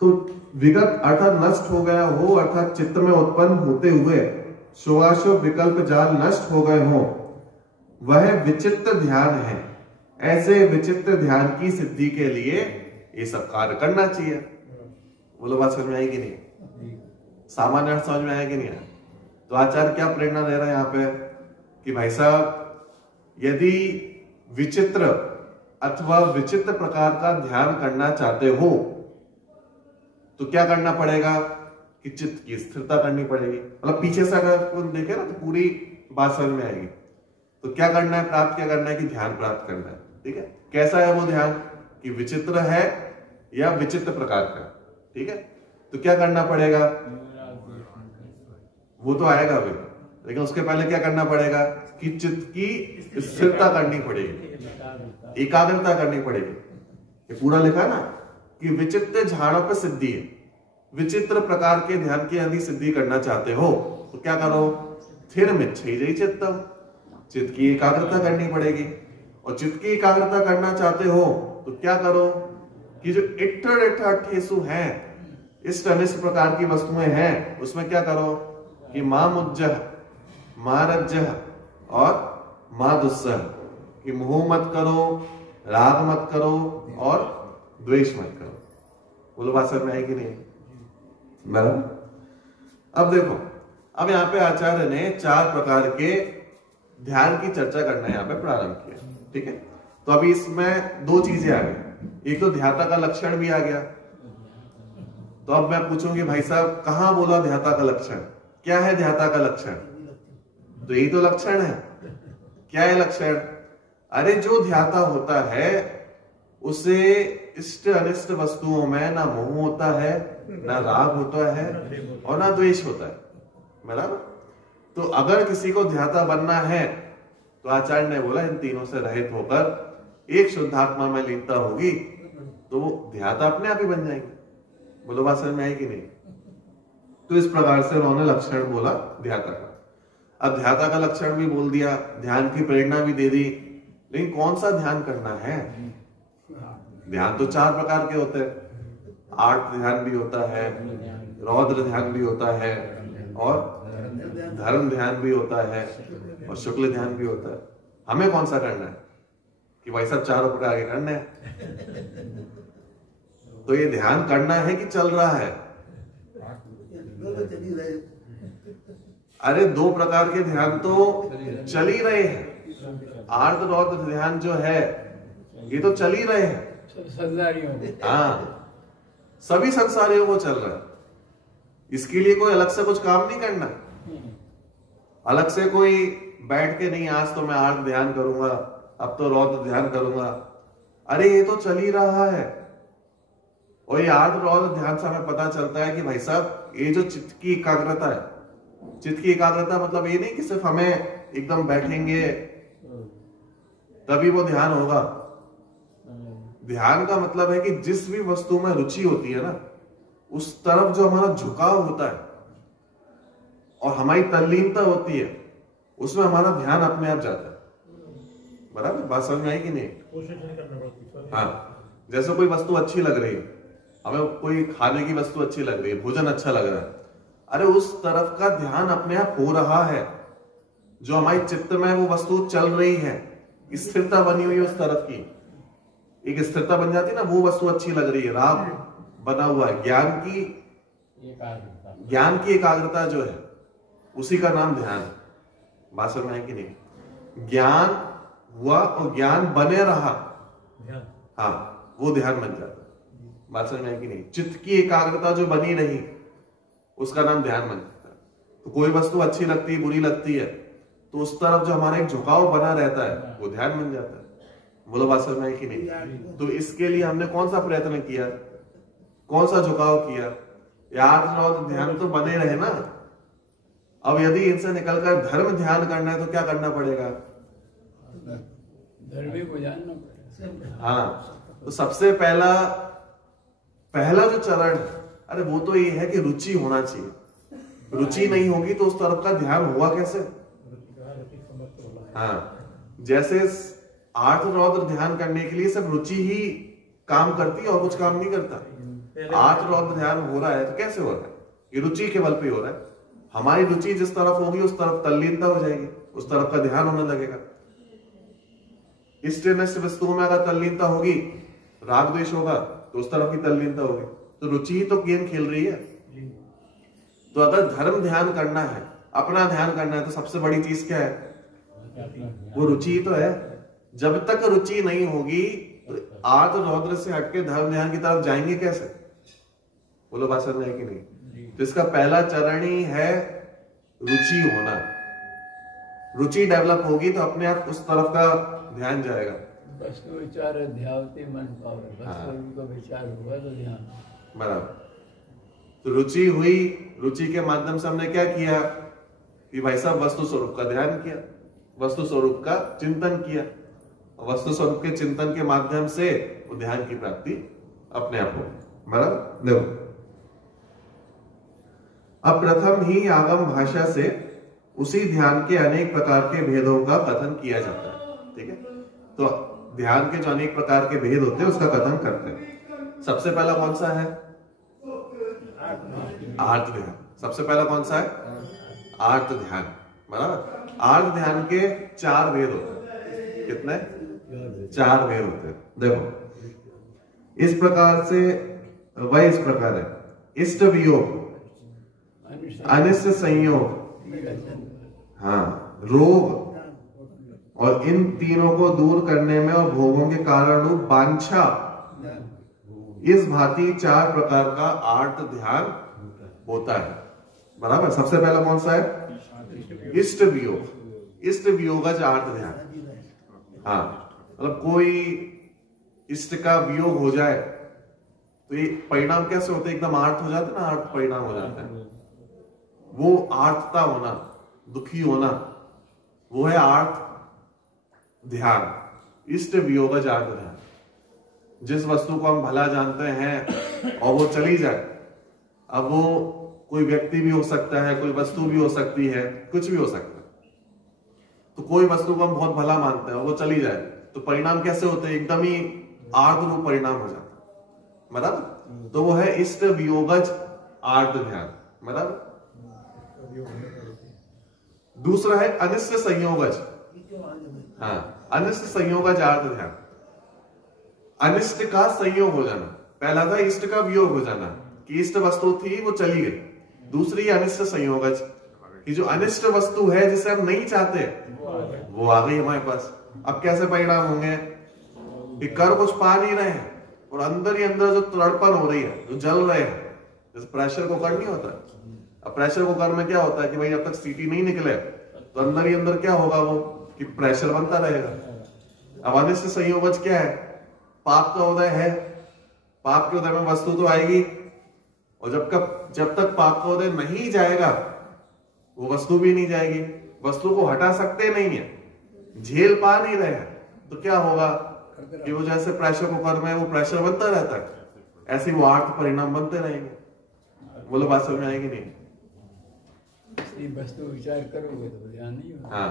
तो विगत अर्थात नष्ट हो गया हो, अर्थात चित्त में उत्पन्न होते हुए शुभाशुभ विकल्प जाल नष्ट हो गए हो, वह विचित्र ध्यान है। ऐसे विचित्र ध्यान की सिद्धि के लिए ये सब कार्य करना चाहिए। बोलो, बात समझ में आएगी नहीं? सामान्य अर्थ समझ में आया कि नहीं आया? तो आचार्य क्या प्रेरणा दे रहे हैं यहाँ पे कि भाई साहब, यदि विचित्र अथवा विचित्र प्रकार का ध्यान करना चाहते हो तो क्या करना पड़ेगा? कि चित्त की स्थिरता करनी पड़ेगी। मतलब पीछे से अगर अपन देखे ना तो पूरी बात समझ में आएगी। तो क्या करना है? प्राप्त क्या करना है? कि ध्यान प्राप्त करना है। ठीक है, कैसा है वो ध्यान? कि विचित्र है या विचित्र प्रकार का। ठीक है, तो क्या करना पड़ेगा? वो तो आएगा भी, लेकिन उसके पहले क्या करना पड़ेगा? कि चित्त की स्थिरता करनी पड़ेगी, एकाग्रता करनी पड़ेगी। ये पूरा लिखा ना कि विचित्र झाड़ों पर सिद्धि है। विचित्र प्रकार के ध्यान की यदि सिद्धि करना चाहते हो तो क्या करो? स्थिर मिच्छेदि चित्तम, चित्त की एकाग्रता करनी पड़ेगी। और चित्त की एकाग्रता करना चाहते हो तो क्या करो? कि जो इट्ठेसु है, इष्ट अनिष्ट प्रकार की वस्तुएं हैं, उसमें क्या करो? कि मां मुज्जह, मां रज्जह और मां दुस्सह, कि मोह मत करो, राग मत करो और द्वेष मत करो। बोलो, बात समझ में आएगी नहीं? बराबर। अब देखो, अब यहाँ पे आचार्य ने 4 प्रकार के ध्यान की चर्चा करना यहाँ पे प्रारंभ किया। ठीक है, तो अभी इसमें 2 चीजें आ गई। एक तो ध्याता का लक्षण भी आ गया। तो अब मैं पूछूंगी भाई साहब, कहां बोला ध्याता का लक्षण? क्या है ध्याता का लक्षण? तो यही तो लक्षण है। क्या है लक्षण? अरे जो ध्याता होता है उसे इष्ट अनिष्ट वस्तुओं में ना मोह होता है, ना राग होता है और ना द्वेष होता है। बराबर। तो अगर किसी को ध्याता बनना है तो आचार्य ने बोला इन तीनों से रहित होकर एक शुद्धात्मा में लीनता होगी तो वो ध्याता अपने आप ही बन जाएंगे। बोलो, बात समझ में आई कि नहीं? तो इस प्रकार से उन्होंने लक्षण बोला ध्याता का। अब ध्याता का लक्षण भी बोल दिया, ध्यान की प्रेरणा भी दे दी, लेकिन कौन सा ध्यान करना है? ध्यान तो 4 प्रकार के होते हैं। आर्त ध्यान भी होता है, रौद्र ध्यान भी होता है और धर्म ध्यान भी होता है और शुक्ल ध्यान भी होता है। हमें कौन सा करना है? कि भाई सब 4 प्रकार के करने हैं। तो ये ध्यान करना है कि चल रहा है? अरे 2 प्रकार के ध्यान तो चल ही रहे हैं। आर्त रौद्र ध्यान जो है ये तो चल ही रहे हैं। हाँ, सभी संसारियों को चल रहा है। इसके लिए कोई अलग से कुछ काम नहीं करना। अलग से कोई बैठ के नहीं आज तो मैं आर्त ध्यान करूंगा, अब तो रौद्र ध्यान करूंगा। अरे ये तो चल ही रहा है। और ये आर्त रौद्र ध्यान से हमें पता चलता है कि भाई साहब ये जो चित्त की एकाग्रता है, चित्त की एकाग्रता मतलब ये नहीं कि सिर्फ हमें एकदम बैठेंगे तभी वो ध्यान होगा। ध्यान का मतलब है कि जिस भी वस्तु में रुचि होती है ना, उस तरफ जो हमारा झुकाव होता है और हमारी तल्लीनता होती है, उसमें हमारा ध्यान अपने आप जाता है। बराबर बात समझ में आई कि नहीं? कोशिश नहीं करना पड़ती। हाँ, जैसे कोई वस्तु अच्छी लग रही है, हमें कोई खाने की वस्तु अच्छी लग रही है, भोजन अच्छा लग रहा है, अरे उस तरफ का ध्यान अपने आप हो रहा है। जो हमारी चित्त में वो वस्तु चल रही है, स्थिरता बनी हुई है उस तरफ की, एक स्थिरता बन जाती है ना, वो वस्तु अच्छी लग रही है, राग बना हुआ है। ज्ञान की एकाग्रता जो है, उसी का नाम ध्यान है। बात समझ में है कि नहीं? ज्ञान हुआ और ज्ञान बने रहा, हाँ, वो ध्यान बन जाता है। बात समझ में है कि नहीं? चित्त की एकाग्रता जो बनी रही, उसका नाम ध्यान बन जाता है। तो कोई वस्तु अच्छी लगती है, बुरी लगती है, तो उस तरफ जो हमारा एक झुकाव बना रहता है, वो ध्यान बन जाता है। बोलो बात समझ में है कि नहीं? तो इसके लिए हमने कौन सा प्रयत्न किया, कौन सा झुकाव किया? यार ध्यान तो बने रहे ना। अब यदि इनसे निकलकर धर्म ध्यान करना है तो क्या करना पड़ेगा? धर्म को जानना पड़ेगा। हाँ, तो सबसे पहला जो चरण, अरे वो तो ये है कि रुचि होना चाहिए। रुचि नहीं होगी तो उस तरफ का ध्यान हुआ कैसे? हाँ, जैसे आर्थ रौद्र ध्यान करने के लिए सब रुचि ही काम करती है और कुछ काम नहीं करता। आर्थ रौद्र ध्यान हो रहा है तो कैसे हो रहा है? ये रुचि के बल पे हो रहा है। हमारी रुचि जिस तरफ होगी उस तरफ तल्लीनता हो जाएगी, उस तरफ का ध्यान होने लगेगा। इष्ट वस्तुओं में अगर तल्लीनता होगी, राग द्वेष होगा, तो उस तरफ की तल्लीनता होगी। तो रुचि ही तो गेम खेल रही है। तो अगर धर्म ध्यान करना है, अपना ध्यान करना है, तो सबसे बड़ी चीज क्या है? वो रुचि ही तो है। जब तक रुचि नहीं होगी तो आर्थ रौद्र से हटके धर्म ध्यान की तरफ जाएंगे कैसे? बोलो बात समझ में है कि नहीं? तो इसका पहला चरण ही है रुचि होना। रुचि डेवलप होगी तो अपने आप उस तरफ का ध्यान जाएगा। वस्तु विचार ध्यावती मन पावे, वस्तु का विचार हुआ तो ध्यान। बराबर। तो रुचि हुई, रुचि के माध्यम से हमने क्या किया कि भाई साहब वस्तु स्वरूप का ध्यान किया, वस्तु स्वरूप का चिंतन किया। वस्तु स्वरूप के चिंतन के माध्यम से वो ध्यान की प्राप्ति अपने आप होगी। बराबर। देखो, अब प्रथम ही आगम भाषा से उसी ध्यान के अनेक प्रकार के भेदों का कथन किया जाता है। ठीक है, तो ध्यान के जो अनेक प्रकार के भेद होते हैं उसका कथन करते हैं। सबसे पहला कौन सा है? आर्त ध्यान। सबसे पहला कौन सा है? आर्त ध्यान। बराबर। आर्त ध्यान के 4 भेद होते हैं। कितने? 4 भेद होते हैं। देखो, इस प्रकार से वह इस प्रकार है। इष्ट वियोग, अनिष्ट संयोग, हाँ, रोग, और इन तीनों को दूर करने में और भोगों के कारण रूप वांछा, इस भांति 4 प्रकार का आर्त ध्यान होता है। बराबर। सबसे पहला कौन सा है? इष्ट वियोग। इष्ट वियोगज आर्त ध्यान। हाँ, मतलब कोई इष्ट का वियोग हो जाए तो ये परिणाम कैसे होते हैं? एकदम आर्त हो जाते हैं ना, आर्त परिणाम हो जाता है। वो आर्तता होना, दुखी होना, वो है आर्त ध्यान। इष्ट वियोगज आर्त ध्यान। जिस वस्तु को हम भला जानते हैं और वो चली जाए, अब वो कोई व्यक्ति भी हो सकता है, कोई वस्तु भी हो सकती है, कुछ भी हो सकता है। तो कोई वस्तु को हम बहुत भला मानते हैं और वो चली जाए तो परिणाम कैसे होते हैं? एकदम ही आर्त रूप परिणाम हो जाता है। बराबर। तो वो है इष्ट वियोगज आर्त ध्यान। बराबर। दूसरा है अनिष्ट संयोगज। हाँ, अनिष्ट संयोगज आर्त ध्यान। अनिष्ट का संयोग हो जाना। पहला था इष्ट का वियोग हो जाना, कि इष्ट वस्तु थी वो चली गई। दूसरी अनिष्ट संयोगज, कि जो अनिष्ट वस्तु है जिसे हम नहीं चाहते वो आ गई हमारे पास। अब कैसे परिणाम होंगे कि कर कुछ पा नहीं रहे हैं और अंदर ही अंदर जो तड़पन हो रही है, जो जल रहे हैं, जैसे प्रेशर कुकर नहीं होता। अब प्रेशर कुकर में क्या होता है कि भाई जब तक सीटी नहीं निकले तो अंदर ही अंदर क्या होगा वो कि प्रेशर बनता रहेगा। अब अनिष्ट संयोगज क्या है? पाप का उदय है। पाप के उदय में वस्तु तो आएगी, और जब तक पाप का उदय नहीं जाएगा वो वस्तु भी नहीं जाएगी। वस्तु को हटा सकते नहीं है, झेल पा नहीं रहे हैं, तो क्या होगा कि वो जैसे प्रेशर कुकर में वो प्रेशर बनता रहता है, ऐसे ही वो आर्थ परिणाम बनते रहेंगे। बोलो बात समझ में आएगी नहीं? वस्तु विचार करोगे तो ध्यान नहीं होगा। हाँ,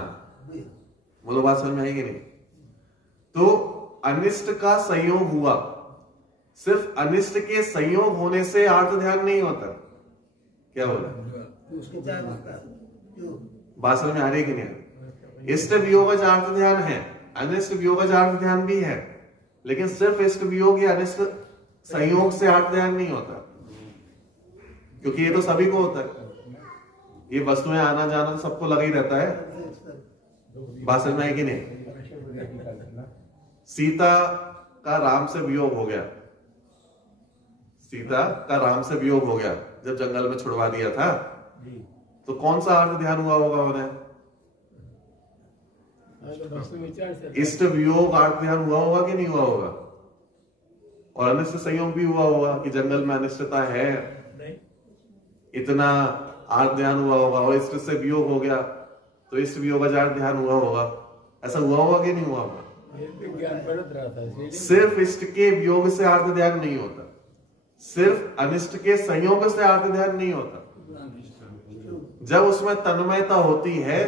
बोलो बात समझ में आएगी नहीं? तो अनिष्ट का संयोग हुआ, सिर्फ अनिष्ट के संयोग होने से आर्थ ध्यान नहीं होता। क्या बोला? बात समझ में आ रही है कि नहीं? इष्ट वियोगज अर्थ ध्यान है, अनिष्ट वियोगज अर्थ ध्यान भी है, लेकिन सिर्फ इष्ट वियोग या अनिष्ट संयोग से अर्थ ध्यान नहीं होता, क्योंकि ये तो सभी को होता है। ये वस्तुएं आना जाना सबको लगा ही रहता है। बात समझ में आएगी नहीं? सीता का राम से वियोग हो गया, सीता का राम से वियोग हो गया जब जंगल में छुड़वा दिया था, तो कौन सा अर्थ ध्यान हुआ होगा उन्हें? इष्ट वियोग अर्थ ध्यान हुआ होगा कि नहीं हुआ होगा? और अनिष्ट संयोग भी हुआ होगा कि जंगल में अनिष्टता है, इतना अर्थ ध्यान हुआ होगा। और इष्ट से वियोग हो गया तो इष्ट वियोग अर्थ ध्यान हुआ होगा। ऐसा हुआ होगा कि नहीं हुआ होगा? सिर्फ इष्ट के वियोग से अर्थ ध्यान नहीं होता, सिर्फ अनिष्ट के संयोग से अर्थ ध्यान नहीं होता। जब उसमें तन्मयता होती है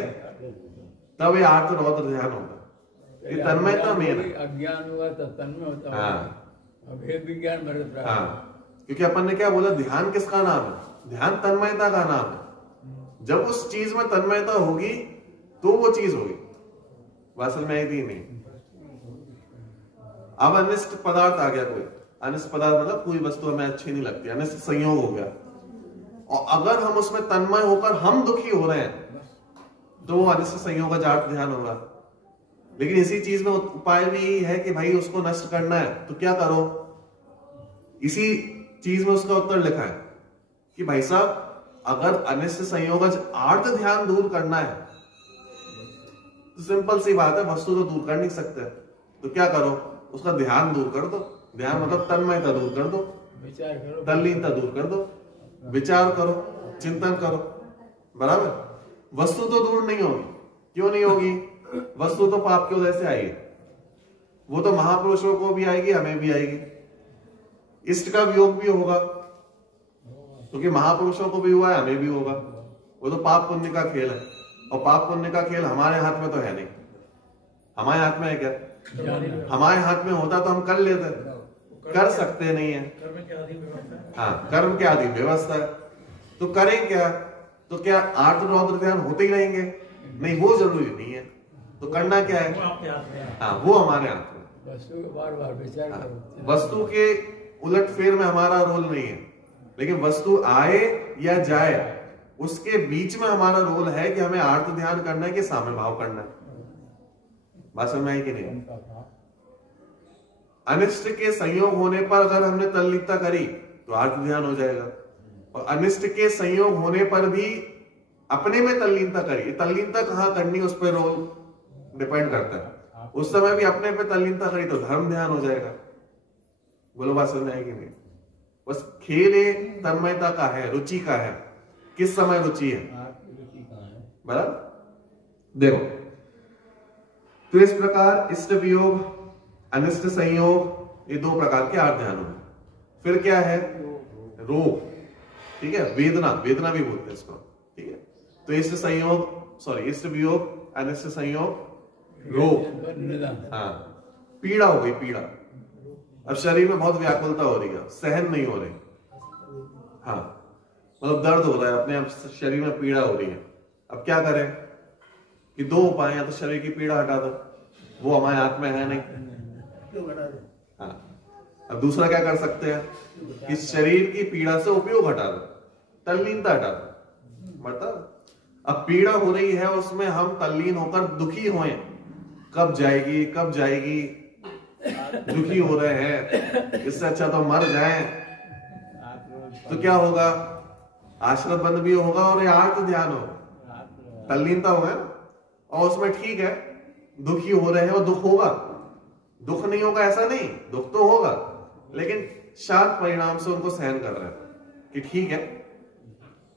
तब ये अर्थ रौद्र ध्यान होगा। ये तन्मयता मेन है। अज्ञान हुआ तो तन्मय होता है। हाँ, भेद विज्ञान मरत रहा। हाँ, क्योंकि अपन ने क्या बोला, ध्यान किसका नाम है? ध्यान तन्मयता का नाम है। जब उस चीज में तन्मयता होगी तो वो चीज होगी। बात समझ में आई थी नहीं? अब अनिष्ट पदार्थ आ गया कोई, अनिष्ट पदार्थ मतलब कोई वस्तु हमें अच्छी नहीं लगती, अनिष्ट संयोग हो गया, और अगर हम उसमें तन्मय होकर हम दुखी हो रहे हैं तो वो अनिष्ट संयोग का जाट ध्यान होगा। लेकिन इसी चीज में उपाय भी है कि भाई उसको नष्ट करना है, तो क्या करो? इसी चीज में उसका उत्तर लिखा है कि भाई साहब, अगर अनिष्ट संयोगज आर्थ ध्यान दूर करना है तो सिंपल सी बात है, वस्तु तो दूर कर नहीं सकते, तो क्या करो? उसका ध्यान दूर कर दो। ध्यान मतलब तन्मयता दूर कर दो, विचार करो, तल्लीनता दूर कर दो, विचार करो, चिंतन करो। बराबर? वस्तु तो दूर नहीं होगी। क्यों नहीं होगी? वस्तु तो पाप की वजह से आई है, वो तो महापुरुषों को भी आएगी, हमें भी आएगी। इष्ट का वियोग भी होगा क्योंकि महापुरुषों को भी हुआ है, हमें भी होगा। वो तो पाप पुण्य का खेल है, और पाप पुण्य का खेल हमारे हाथ में तो है नहीं। हमारे हाथ में है क्या? हमारे हाथ में होता तो हम कर लेते, कर सकते नहीं है। कर्म के आधीन व्यवस्था है। हाँ, कर्म के आधीन व्यवस्था है, तो करें क्या? तो क्या आर्थ रौद्र ध्यान होते ही रहेंगे? नहीं, वो जरूरी नहीं है। तो करना क्या है? वो आपके हाथ में है। हाँ, वो हमारे हाथ में। वस्तु को बार बार विचार हाँ, करो। वस्तु के उलट फेर में हमारा रोल नहीं है, लेकिन वस्तु आए या जाए उसके बीच में हमारा रोल है कि हमें आर्थ ध्यान करना है कि साम्य भाव करना है। बात समझ में आई कि नहीं? अनिष्ट के संयोग होने पर अगर हमने तल्लीनता करी तो आर्थ ध्यान हो जाएगा, और अनिष्ट के संयोग होने पर भी अपने में तल्लीनता करी। तल्लीनता कहां करनी, उस पर रोल डिपेंड करता है। उस समय भी अपने पे तल्लीनता करी तो धर्म ध्यान हो जाएगा। बोलो बात समझ आएगी नहीं? बस खेल तन्मयता का है, रुचि का है, किस समय रुचि है। बराबर? देखो, तो इस प्रकार इष्ट वियोग, अनिष्ट संयोग, ये दो प्रकार के आर्थ ध्यान हुए। फिर क्या है? रोग, ठीक है, वेदना, वेदना भी बोलते हैं इसको, ठीक है। तो इष्ट संयोग, सॉरी, इष्ट वियोग, अनिष्ट संयोग, रोग, हाँ, पीड़ा हो गई, पीड़ा। अब शरीर में बहुत व्याकुलता हो रही है, सहन नहीं हो रही, हाँ, मतलब दर्द हो रहा है, अपने आप शरीर में पीड़ा हो रही है। अब क्या करें कि दो उपाय, या तो शरीर की पीड़ा हटा दो, वो हमारे हाथ में है नहीं, हाँ। अब दूसरा क्या कर सकते हैं? इस शरीर की पीड़ा से उपयोग हटा दो, तल्लीनता हटा दो। मतलब अब पीड़ा हो रही है, उसमें हम तल्लीन होकर दुखी हुए, कब जाएगी कब जाएगी, दुखी हो रहे हैं, इससे अच्छा तो मर जाएं। तो क्या होगा? आश्रम बंद भी होगा और ये आर्थ ध्यान होगा, तल्लीनता होगा, और उसमें ठीक है दुखी हो रहे हैं और दुख होगा, दुख नहीं होगा ऐसा नहीं, दुख तो होगा, लेकिन शांत परिणाम से उनको सहन कर रहे हैं कि ठीक है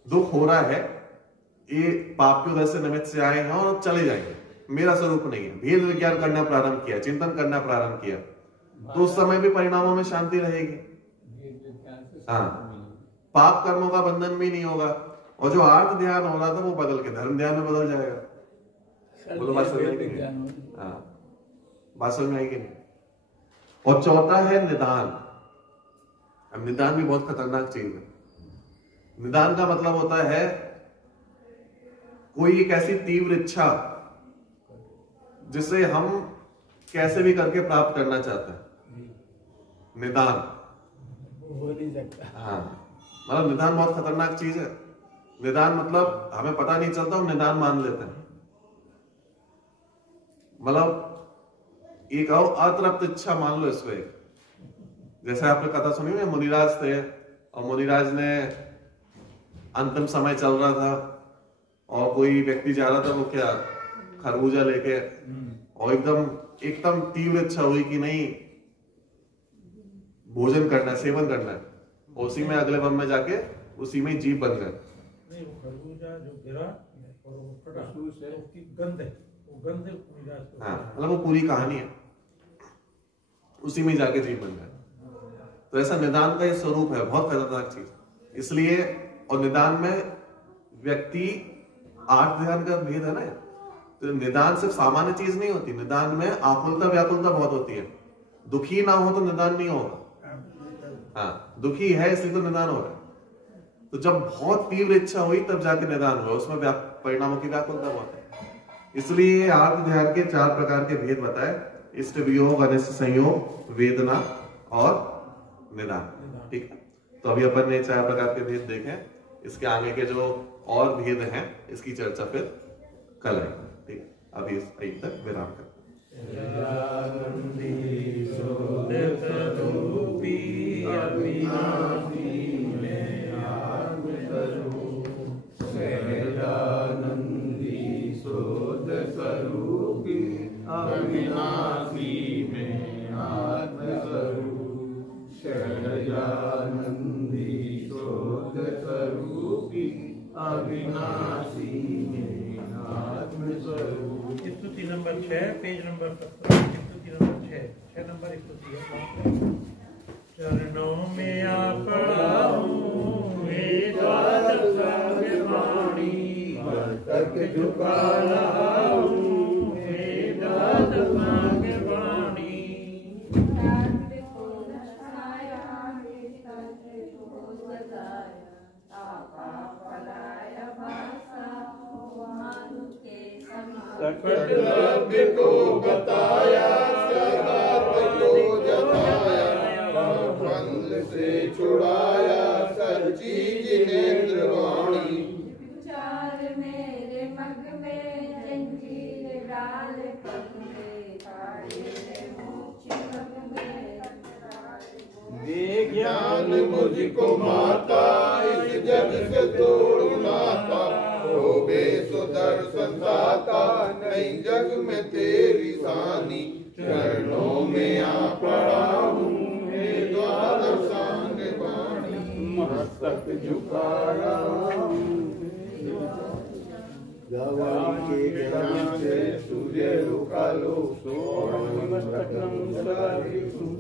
दुख हो रहा है, ये पाप की वजह से निमित्त से आए हैं और चले जाएंगे, मेरा स्वरूप नहीं है, भेद विज्ञान करना प्रारंभ किया, चिंतन करना प्रारंभ किया, तो उस समय भी परिणामों में शांति रहेगी। हाँ, पाप कर्मों का बंधन भी नहीं होगा, और जो आर्थ ध्यान हो रहा था वो बदल के धर्म ध्यान में बदल जाएगा। बोलो बात समझ आएगी? हाँ, बात समझ में आएगी नहीं? और चौथा है निदान। अब निदान भी बहुत खतरनाक चीज है। निदान का मतलब होता है कोई एक ऐसी तीव्र इच्छा जिसे हम कैसे भी करके प्राप्त करना चाहते हैं, निदान। हो नहीं सकता। हाँ, मतलब निदान बहुत खतरनाक चीज है। निदान मतलब हमें पता नहीं चलता, हम निदान मान लेते हैं। मतलब एक अतृप्त इच्छा मान लो इसको। एक जैसे आपने कथा सुनी है, मुनिराज थे और मुनिराज ने अंतिम समय चल रहा था और कोई व्यक्ति जा रहा था, वो क्या खरबूजा लेके, और एकदम तीव्र इच्छा हुई कि नहीं भोजन करना है, सेवन करना है, और उसी में अगले वन में जाके उसी में जीव बन गए। नहीं, वो खरबूजा जो गिरा और वो फटा, तो उसकी गंध है, वो गंध मुनिराज को। हाँ, मतलब वो पूरी कहानी है, उसी में जाके जीव बन गए। तो ऐसा निदान का ये स्वरूप है, बहुत खतरनाक चीज। इसलिए, और निदान में व्यक्ति आर्थ ध्यान का भेद है ना, तो निदान सिर्फ सामान्य चीज नहीं होती, निदान में आकुलता व्याकुलता बहुत होती है। दुखी ना हो तो निदान नहीं होगा। हाँ, दुखी है इसलिए तो निदान हो रहा है। तो जब बहुत तीव्र इच्छा हुई तब जाके निदान हुआ, उसमें परिणामों की व्याकुलता बहुत है। इसलिए आर्थ ध्यान के 4 प्रकार के भेद बताए: इष्ट वियोग, अनिष्ट संयोग, वेदना और निदान। ठीक है, तो अभी अपन ने 4 प्रकार के भेद देखे। इसके आगे के जो और भेद हैं इसकी चर्चा फिर कल आएगी। ठीक, अभी इस तक विराम करते स्तुति नंबर 6, पेज नंबर 17, स्तुति नंबर 6 नंबर स्तुति है। चरणों में आ पड़ा हूँ, हे द्वादश वाणी, तक झुका रहा हूँ, हे द्वादश वाणी। सकल को बताया, सदाप को जताया, बंद से छुड़ाया, सच्ची जिनेंद्र वाणी। विचार मेरे मग में जंजीर डाल, पग में तारे मोक्ष मग में। दे ज्ञान मुझको माता, इस जग से तोड़ नाता, हो बे सुदर्शन दाता, नहीं जग में तेरी सानी। चरणों में आ पड़ा हूँ, हे द्वादशांग वाणी, मस्तक झुका रहा हूँ। गवाही के ज्ञान से तुझे रुका लो, सोहम मस्तकम सारिकुम।